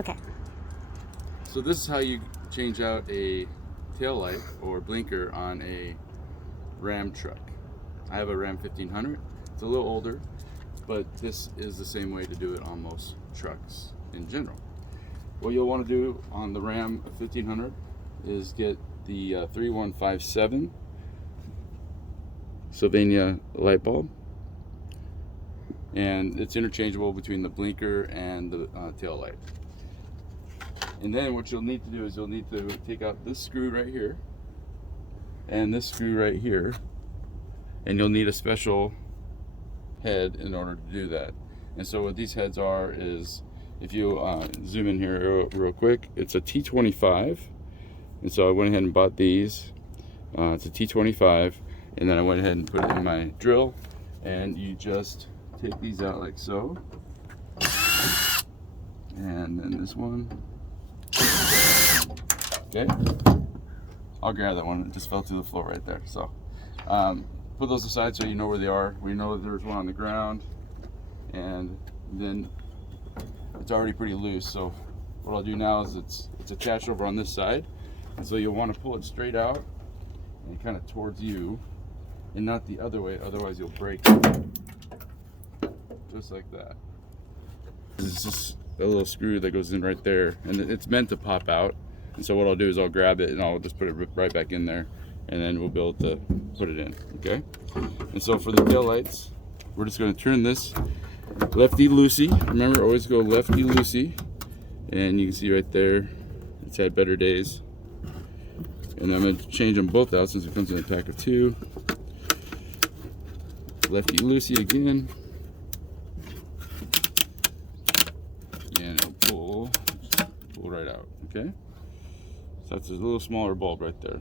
Okay. So this is how you change out a tail light or blinker on a Ram truck. I have a Ram 1500. It's a little older, but this is the same way to do it on most trucks in general. What you'll want to do on the Ram 1500 is get the 3157 Sylvania light bulb, and it's interchangeable between the blinker and the tail light. And then what you'll need to do is you'll need to take out this screw right here and this screw right here, and you'll need a special head in order to do that. And so what these heads are is, if you zoom in here real quick, it's a T25, and so I went ahead and bought these. It's a T25, and then I went ahead and put it in my drill, and you just take these out like so, and then this one. Okay, I'll grab that one. It just fell to the floor right there. So put those aside so you know where they are. We know that there's one on the ground, and then it's already pretty loose. So what I'll do now is it's attached over on this side, and so you'll want to pull it straight out and kind of towards you, and not the other way. Otherwise, you'll break it. Just like that. This is just a little screw that goes in right there, and it's meant to pop out. And so what I'll do is I'll grab it and I'll just put it right back in there, and then we'll be able to put it in. Okay. And so for the tail lights, we're just going to turn this lefty loosey. Remember, always go lefty loosey. And you can see right there, it's had better days. And I'm going to change them both out since it comes in a pack of 2. Lefty loosey again. And it'll pull right out. Okay. So that's a little smaller bulb right there.